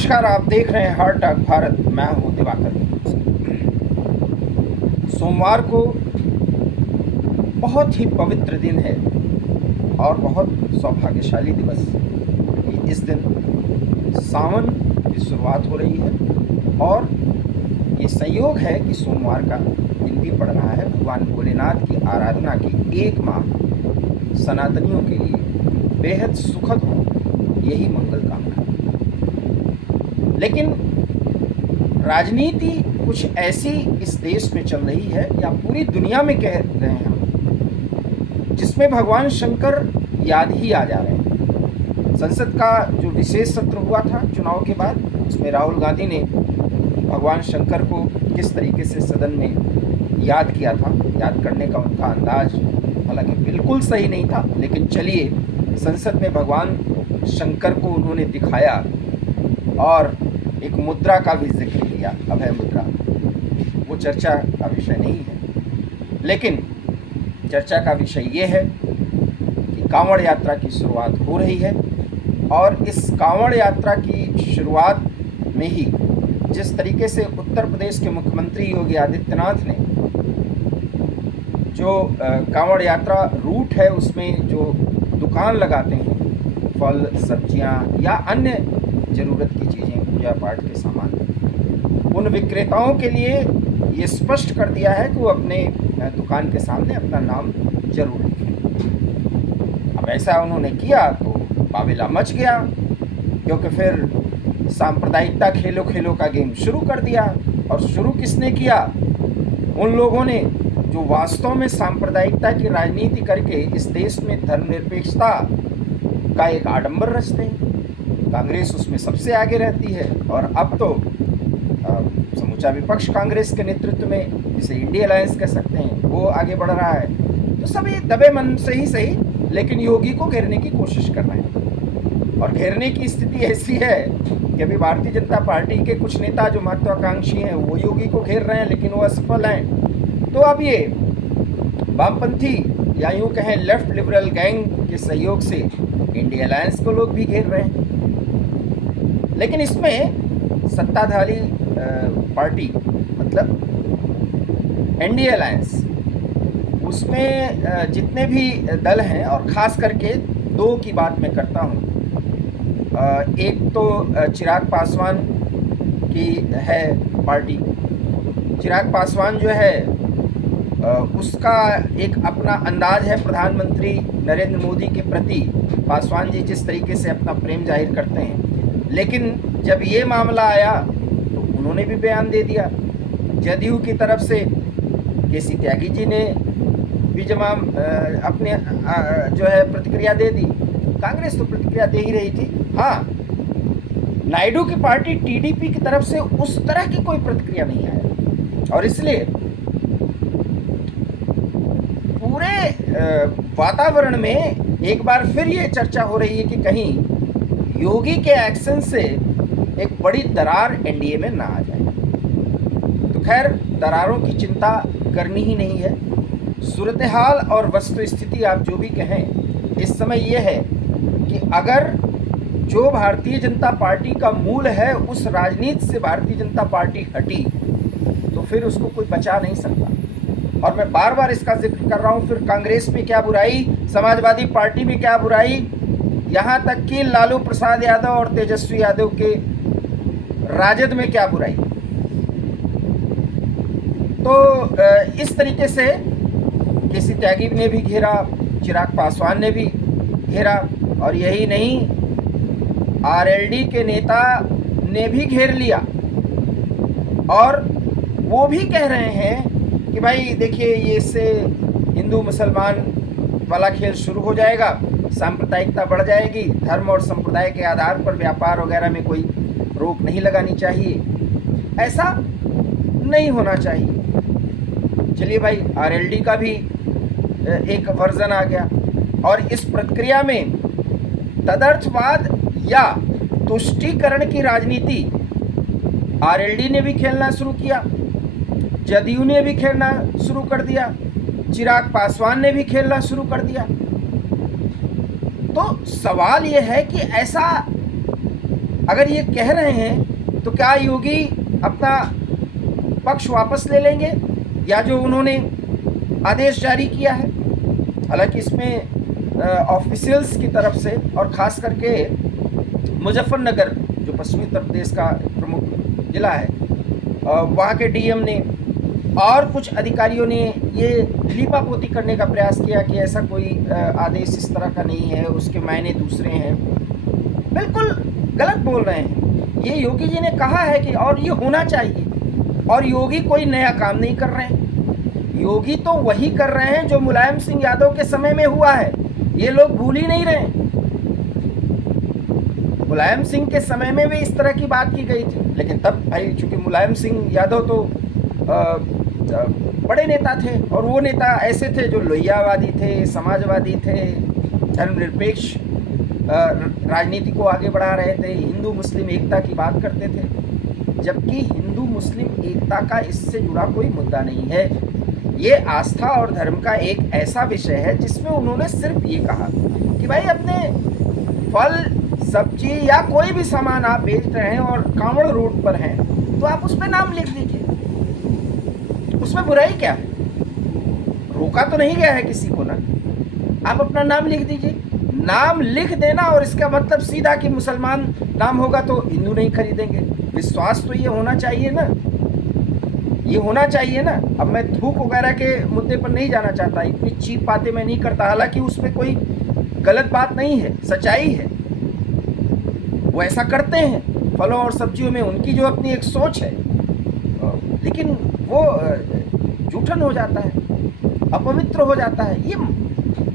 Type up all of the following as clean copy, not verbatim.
नमस्कार, आप देख रहे हैं हार्ट टॉक भारत। मैं हूं दिवाकर। सोमवार को बहुत ही पवित्र दिन है और बहुत सौभाग्यशाली दिवस कि इस दिन सावन की शुरुआत हो रही है और ये संयोग है कि सोमवार का दिन भी पड़ रहा है। भगवान भोलेनाथ की आराधना की एक माह सनातनियों के लिए बेहद सुखद हो, यही मंगल कामना है। लेकिन राजनीति कुछ ऐसी इस देश में चल रही है या पूरी दुनिया में कह रहे हैं हम, जिसमें भगवान शंकर याद ही आ जा रहे हैं। संसद का जो विशेष सत्र हुआ था चुनाव के बाद, उसमें राहुल गांधी ने भगवान शंकर को किस तरीके से सदन में याद किया था, याद करने का उनका अंदाज हालांकि बिल्कुल सही नहीं था, लेकिन चलिए, संसद में भगवान शंकर को उन्होंने दिखाया और एक मुद्रा का भी जिक्र किया, अभय मुद्रा। वो चर्चा का विषय नहीं है, लेकिन चर्चा का विषय ये है कि कांवड़ यात्रा की शुरुआत हो रही है और इस कांवड़ यात्रा की शुरुआत में ही जिस तरीके से उत्तर प्रदेश के मुख्यमंत्री योगी आदित्यनाथ ने जो कांवड़ यात्रा रूट है उसमें जो दुकान लगाते हैं, फल सब्जियां या अन्य ज़रूरत की चीज़ें, पूजा पाठ के सामान, उन विक्रेताओं के लिए ये स्पष्ट कर दिया है कि वो अपने दुकान के सामने अपना नाम जरूर लिखें। अब ऐसा उन्होंने किया तो बाविला मच गया, क्योंकि फिर सांप्रदायिकता खेलो खेलो का गेम शुरू कर दिया। और शुरू किसने किया? उन लोगों ने जो वास्तव में सांप्रदायिकता की राजनीति करके इस देश में धर्मनिरपेक्षता का एक आडंबर रचते हैं। कांग्रेस उसमें सबसे आगे रहती है और अब तो समूचा विपक्ष कांग्रेस के नेतृत्व में, जिसे इंडिया अलायंस कह सकते हैं, वो आगे बढ़ रहा है। तो सब ये दबे मन से ही सही, लेकिन योगी को घेरने की कोशिश कर रहे हैं। और घेरने की स्थिति ऐसी है कि अभी भारतीय जनता पार्टी के कुछ नेता जो महत्वाकांक्षी हैं वो योगी को घेर रहे हैं, लेकिन वो असफल हैं। तो अब ये वामपंथी या यूँ कहें लेफ्ट लिबरल गैंग के सहयोग से इंडिया अलायंस को लोग भी घेर रहे हैं। लेकिन इसमें सत्ताधारी पार्टी मतलब एनडीए अलायंस, उसमें जितने भी दल हैं, और ख़ास करके दो की बात मैं करता हूँ। एक तो चिराग पासवान की है पार्टी। चिराग पासवान जो है उसका एक अपना अंदाज है प्रधानमंत्री नरेंद्र मोदी के प्रति। पासवान जी जिस तरीके से अपना प्रेम जाहिर करते हैं, लेकिन जब ये मामला आया तो उन्होंने भी बयान दे दिया। जदयू की तरफ से केसी त्यागी जी ने भी जवाब अपने जो है प्रतिक्रिया दे दी। कांग्रेस तो प्रतिक्रिया दे ही रही थी। हाँ, नायडू की पार्टी टीडीपी की तरफ से उस तरह की कोई प्रतिक्रिया नहीं आया, और इसलिए पूरे वातावरण में एक बार फिर ये चर्चा हो रही है कि कहीं योगी के एक्शन से एक बड़ी दरार एनडीए में ना आ जाए। तो खैर, दरारों की चिंता करनी ही नहीं है। सूरत हाल और वस्तु स्थिति आप जो भी कहें, इस समय ये है कि अगर जो भारतीय जनता पार्टी का मूल है उस राजनीति से भारतीय जनता पार्टी हटी तो फिर उसको कोई बचा नहीं सकता। और मैं बार बार इसका जिक्र कर रहा हूँ, फिर कांग्रेस में क्या बुराई, समाजवादी पार्टी में क्या बुराई, यहाँ तक कि लालू प्रसाद यादव और तेजस्वी यादव के राजद में क्या बुराई। तो इस तरीके से केसी त्यागी ने भी घेरा, चिराग पासवान ने भी घेरा, और यही नहीं, आरएलडी के नेता ने भी घेर लिया। और वो भी कह रहे हैं कि भाई देखिए, ये इससे हिंदू मुसलमान वाला खेल शुरू हो जाएगा, सांप्रदायिकता बढ़ जाएगी, धर्म और संप्रदाय के आधार पर व्यापार वगैरह में कोई रोक नहीं लगानी चाहिए, ऐसा नहीं होना चाहिए। चलिए भाई, आरएलडी का भी एक वर्जन आ गया, और इस प्रक्रिया में तदर्थवाद या तुष्टीकरण की राजनीति आरएलडी ने भी खेलना शुरू किया, जदयू ने भी खेलना शुरू कर दिया, चिराग पासवान ने भी खेलना शुरू कर दिया। तो सवाल यह है कि ऐसा अगर ये कह रहे हैं तो क्या योगी अपना पक्ष वापस ले लेंगे, या जो उन्होंने आदेश जारी किया है? हालांकि इसमें ऑफिशियल्स की तरफ से और ख़ास करके मुजफ्फरनगर जो पश्चिमी उत्तर प्रदेश का प्रमुख ज़िला है, वहाँ के डीएम ने और कुछ अधिकारियों ने ये लीपापोती करने का प्रयास किया कि ऐसा कोई आदेश इस तरह का नहीं है, उसके मायने दूसरे हैं। बिल्कुल गलत बोल रहे हैं। ये योगी जी ने कहा है कि और ये होना चाहिए, और योगी कोई नया काम नहीं कर रहे हैं। योगी तो वही कर रहे हैं जो मुलायम सिंह यादव के समय में हुआ है। ये लोग भूल ही नहीं रहे। मुलायम सिंह के समय में भी इस तरह की बात की गई थी, लेकिन तब भाई चूंकि मुलायम सिंह यादव तो बड़े नेता थे, और वो नेता ऐसे थे जो लोहियावादी थे, समाजवादी थे, धर्मनिरपेक्ष राजनीति को आगे बढ़ा रहे थे, हिंदू मुस्लिम एकता की बात करते थे। जबकि हिंदू मुस्लिम एकता का इससे जुड़ा कोई मुद्दा नहीं है। ये आस्था और धर्म का एक ऐसा विषय है जिसमें उन्होंने सिर्फ ये कहा कि भाई अपने फल सब्जी या कोई भी सामान आप बेच रहे हैं और कांवड़ रोड पर हैं, तो आप उस पर नाम लिख दीजिए। उसमें बुराई क्या है? रोका तो नहीं गया है किसी को ना। आप अपना नाम लिख दीजिए। नाम लिख देना और इसका मतलब सीधा कि मुसलमान नाम होगा तो हिंदू नहीं खरीदेंगे। विश्वास तो ये होना चाहिए ना, ये होना चाहिए ना। अब मैं थूक वगैरह के मुद्दे पर नहीं जाना चाहता, इतनी चीप बातें मैं नहीं करता। हालांकि उसमें कोई गलत बात नहीं है, सच्चाई है, वो ऐसा करते हैं फलों और सब्जियों में, उनकी जो अपनी एक सोच है, लेकिन वो जूठन हो जाता है, अपवित्र हो जाता है। ये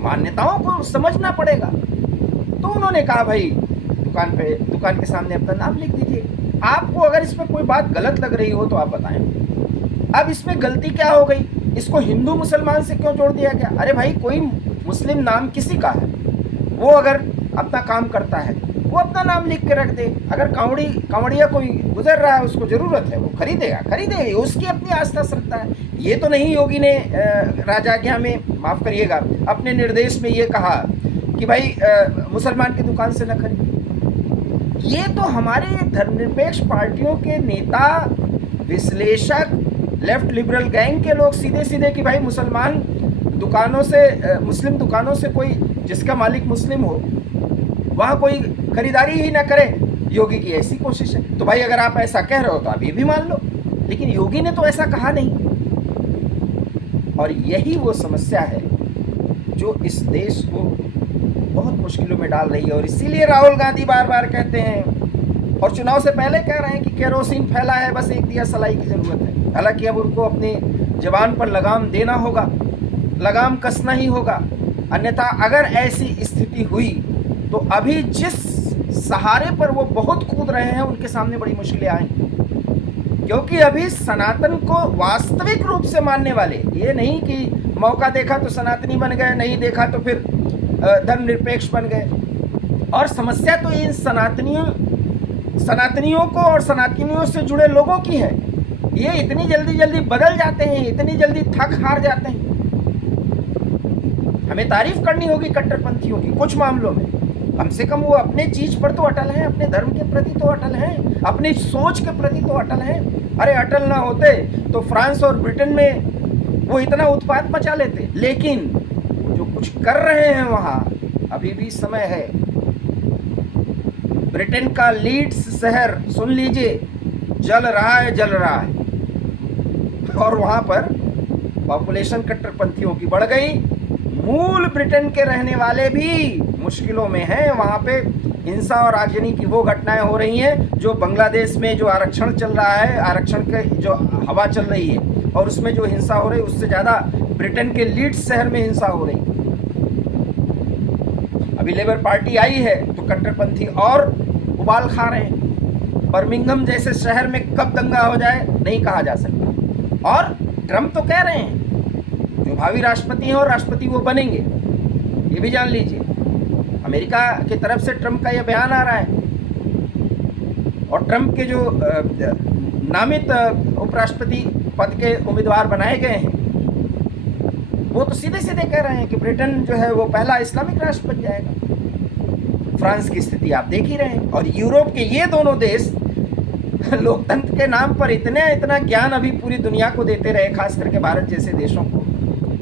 मान्यताओं को समझना पड़ेगा। तो उन्होंने कहा भाई दुकान के सामने अपना नाम लिख दीजिए। आपको अगर इसमें कोई बात गलत लग रही हो तो आप बताएं। अब इसमें गलती क्या हो गई? इसको हिंदू मुसलमान से क्यों जोड़ दिया गया? अरे भाई कोई मुस्लिम नाम किसी का है, वो अगर अपना काम करता है वो अपना नाम लिख के रख दे। अगर कांवड़िया कोई गुजर रहा है, उसको ज़रूरत है, वो खरीदेगा, उसकी अपनी आस्था श्रद्धा है। ये तो नहीं योगी ने राजाज्ञा में, माफ़ करिएगा, अपने निर्देश में ये कहा कि भाई मुसलमान की दुकान से न खरीदे। ये तो हमारे धर्मनिरपेक्ष पार्टियों के नेता, विश्लेषक, लेफ्ट लिबरल गैंग के लोग सीधे सीधे कि भाई मुसलमान दुकानों से, मुस्लिम दुकानों से कोई जिसका मालिक मुस्लिम हो वहाँ कोई खरीदारी ही ना करे। योगी की ऐसी कोशिश है। तो भाई अगर आप ऐसा कह रहे हो तो आप ये भी मान लो, लेकिन योगी ने तो ऐसा कहा नहीं। और यही वो समस्या है जो इस देश को बहुत मुश्किलों में डाल रही है। और इसीलिए राहुल गांधी बार बार कहते हैं और चुनाव से पहले कह रहे हैं कि केरोसिन फैला है, बस एक दिया सलाई की ज़रूरत है। हालांकि अब उनको अपने जवान पर लगाम देना होगा, लगाम कसना ही होगा। अन्यथा अगर ऐसी स्थिति हुई तो अभी जिस सहारे पर वो बहुत कूद रहे हैं उनके सामने बड़ी मुश्किलें आएंगी। क्योंकि अभी सनातन को वास्तविक रूप से मानने वाले, ये नहीं कि मौका देखा तो सनातनी बन गए, नहीं देखा तो फिर धर्मनिरपेक्ष बन गए। और समस्या तो इन सनातनियों को और सनातनियों से जुड़े लोगों की है। ये इतनी जल्दी बदल जाते हैं, इतनी जल्दी थक हार जाते हैं। हमें तारीफ करनी होगी कट्टरपंथियों की कुछ मामलों में। कम से कम वो अपने चीज पर तो अटल हैं, अपने धर्म के प्रति तो अटल हैं, अपनी सोच के प्रति तो अटल हैं। अरे अटल ना होते तो फ्रांस और ब्रिटेन में वो इतना उत्पात मचा लेते। लेकिन जो कुछ कर रहे हैं वहाँ अभी भी समय है। ब्रिटेन का लीड्स शहर सुन लीजिए, जल रहा है। और वहाँ पर पॉपुलेशन कट्टरपंथियों की बढ़ गई। मूल ब्रिटेन के रहने वाले भी मुश्किलों में हैं। वहाँ पे हिंसा और आगजनी की वो घटनाएं हो रही हैं जो बांग्लादेश में जो आरक्षण चल रहा है, आरक्षण के जो हवा चल रही है और उसमें जो हिंसा हो रही है, उससे ज़्यादा ब्रिटेन के लीड्स शहर में हिंसा हो रही है। अभी लेबर पार्टी आई है तो कट्टरपंथी और उबाल खा रहे हैं। बर्मिंघम जैसे शहर में कब दंगा हो जाए नहीं कहा जा सकता। और ट्रम्प तो कह रहे हैं जो भावी राष्ट्रपति हैं और राष्ट्रपति वो बनेंगे, ये भी जान लीजिए। अमेरिका की तरफ से ट्रम्प का ये बयान आ रहा है। और ट्रम्प के जो नामित उपराष्ट्रपति पद के उम्मीदवार बनाए गए हैं वो तो सीधे सीधे कह रहे हैं कि ब्रिटेन जो है वो पहला इस्लामिक राष्ट्र बन जाएगा। फ्रांस की स्थिति आप देख ही रहे हैं। और यूरोप के ये दोनों देश लोकतंत्र के नाम पर इतना ज्ञान अभी पूरी दुनिया को देते रहे, खास करके भारत जैसे देशों को,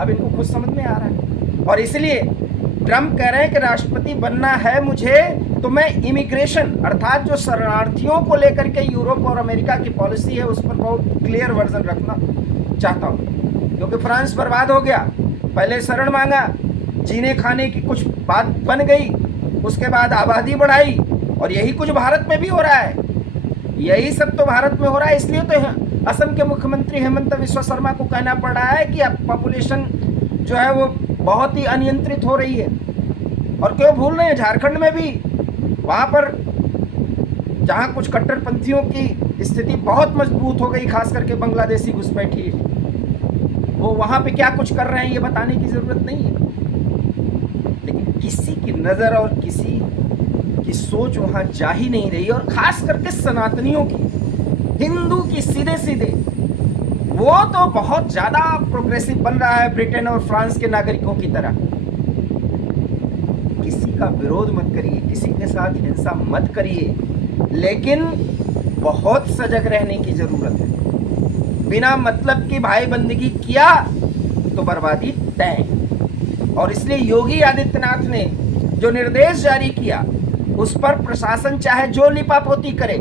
अब इनको खुद समझ में आ रहा है। और इसलिए ट्रम्प कह रहे हैं कि राष्ट्रपति बनना है मुझे तो मैं इमिग्रेशन अर्थात जो शरणार्थियों को लेकर के यूरोप और अमेरिका की पॉलिसी है उस पर बहुत क्लियर वर्जन रखना चाहता हूँ, क्योंकि फ्रांस बर्बाद हो गया। पहले शरण मांगा, जीने खाने की कुछ बात बन गई, उसके बाद आबादी बढ़ाई, और यही कुछ भारत में भी हो रहा है। यही सब तो भारत में हो रहा है। इसलिए तो असम के मुख्यमंत्री हेमंत बिस्वा शर्मा को कहना पड़ रहा है कि अब पॉपुलेशन जो है वो बहुत ही अनियंत्रित हो रही है। और क्यों भूल रहे हैं, झारखंड में भी वहाँ पर जहाँ कुछ कट्टरपंथियों की स्थिति बहुत मजबूत हो गई, खास करके बांग्लादेशी घुसपैठी, वो वहाँ पे क्या कुछ कर रहे हैं ये बताने की ज़रूरत नहीं है। लेकिन किसी की नज़र और किसी की सोच वहाँ जा ही नहीं रही, और ख़ास करके सनातनियों की, हिंदू की सीधे सीधे, वो तो बहुत ज़्यादा प्रोग्रेसिव बन रहा है ब्रिटेन और फ्रांस के नागरिकों की तरह। किसी का विरोध मत करिए, किसी के साथ हिंसा मत करिए, लेकिन बहुत सजग रहने की ज़रूरत है। बिना मतलब की भाई बंदगी किया तो बर्बादी तय। और इसलिए योगी आदित्यनाथ ने जो निर्देश जारी किया उस पर प्रशासन चाहे जो लिपापोती करे,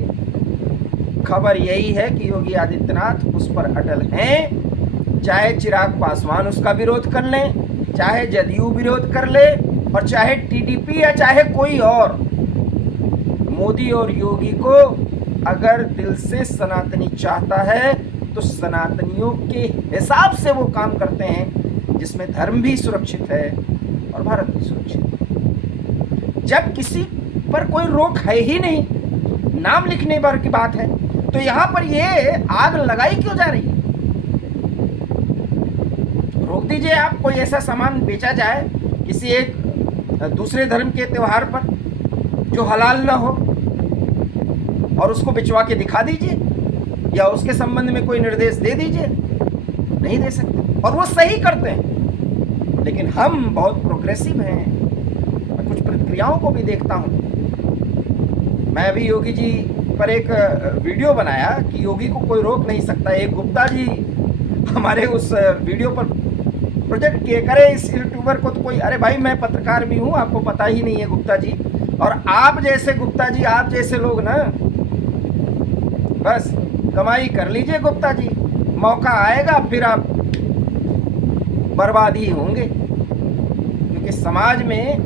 खबर यही है कि योगी आदित्यनाथ उस पर अटल हैं। चाहे चिराग पासवान उसका विरोध कर लें, चाहे जदयू विरोध कर ले, और चाहे टीडीपी या चाहे कोई और, मोदी और योगी को अगर दिल से सनातनी चाहता है तो सनातनियों के हिसाब से वो काम करते हैं, जिसमें धर्म भी सुरक्षित है और भारत भी सुरक्षित है। जब किसी पर कोई रोक है ही नहीं, नाम लिखने भर की बात है, तो यहाँ पर ये आग लगाई क्यों जा रही है? रोक दीजिए आप, कोई ऐसा सामान बेचा जाए किसी एक दूसरे धर्म के त्योहार पर जो हलाल ना हो, और उसको बिचवा के दिखा दीजिए, या उसके संबंध में कोई निर्देश दे दीजिए। नहीं दे सकते, और वो सही करते हैं। लेकिन हम बहुत प्रोग्रेसिव हैं। मैं कुछ प्रतिक्रियाओं को भी देखता हूँ। मैं अभी योगी जी पर एक वीडियो बनाया कि योगी को कोई रोक नहीं सकता। एक गुप्ता जी हमारे उस वीडियो पर प्रोजेक्ट किए, करे इस यूट्यूबर को तो कोई, अरे भाई मैं पत्रकार भी हूँ, आपको पता ही नहीं है गुप्ता जी। और आप जैसे गुप्ता जी, आप जैसे लोग ना बस कमाई कर लीजिए गुप्ता जी, मौका आएगा फिर आप बर्बाद ही होंगे। क्योंकि समाज में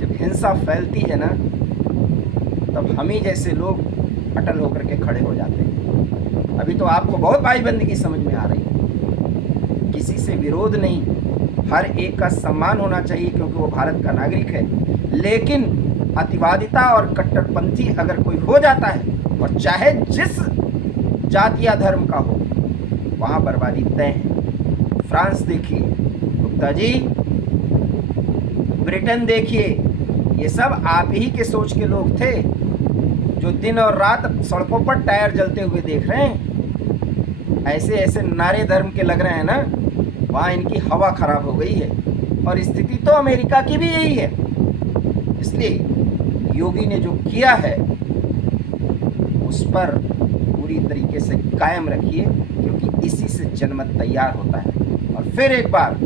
जब हिंसा फैलती है ना, तब हम ही जैसे लोग अटल होकर के खड़े हो जाते हैं। अभी तो आपको बहुत भाई बंदगी समझ में आ रही है। किसी से विरोध नहीं, हर एक का सम्मान होना चाहिए क्योंकि वो भारत का नागरिक है। लेकिन अतिवादिता और कट्टरपंथी अगर कोई हो जाता है, और चाहे जिस जाति या धर्म का हो, वहाँ बर्बादी तय है। फ्रांस देखिए गुप्ता जी, ब्रिटेन देखिए, ये सब आप ही के सोच के लोग थे जो दिन और रात सड़कों पर टायर जलते हुए देख रहे हैं। ऐसे ऐसे नारे धर्म के लग रहे हैं ना, वहाँ इनकी हवा खराब हो गई है। और स्थिति तो अमेरिका की भी यही है। इसलिए योगी ने जो किया है उस पर पूरी तरीके से कायम रखिए, क्योंकि इसी से जनमत तैयार होता है। और फिर एक बार,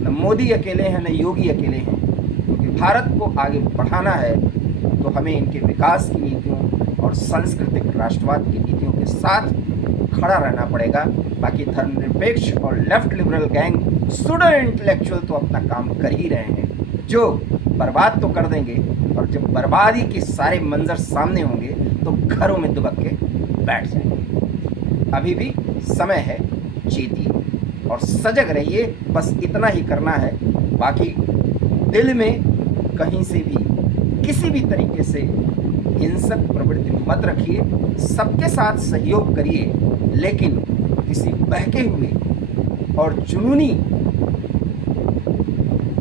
न मोदी अकेले हैं न योगी अकेले हैं, क्योंकि भारत को आगे बढ़ाना है तो हमें इनके विकास की नीतियों और सांस्कृतिक राष्ट्रवाद की नीतियों के साथ खड़ा रहना पड़ेगा। बाकी धर्मनिरपेक्ष और left liberal gang pseudo intellectual तो अपना काम कर ही रहे हैं, जो बर्बाद तो कर देंगे, और जब बर्बादी के सारे मंजर सामने होंगे तो घरों में दुबक के बैठ जाएंगे। अभी भी समय है, जीतिए और सजग रहिए, बस इतना ही करना है। बाकी दिल में कहीं से भी किसी भी तरीके से हिंसक प्रवृत्ति मत रखिए, सबके साथ सहयोग करिए, लेकिन किसी बहके हुए और जुनूनी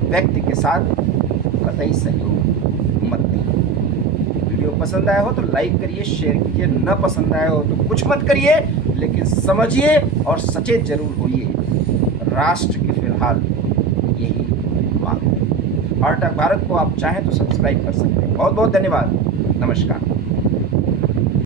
व्यक्ति के साथ कतई सहयोग मत दीजिए। वीडियो पसंद आया हो तो लाइक करिए, शेयर कीजिए, न पसंद आया हो तो कुछ मत करिए, लेकिन समझिए और सचेत जरूर होइए। राष्ट्र की फिलहाल यही मांग है। आर्ट ऑफ भारत को आप चाहें तो सब्सक्राइब कर सकते हैं। बहुत बहुत धन्यवाद। नमस्कार।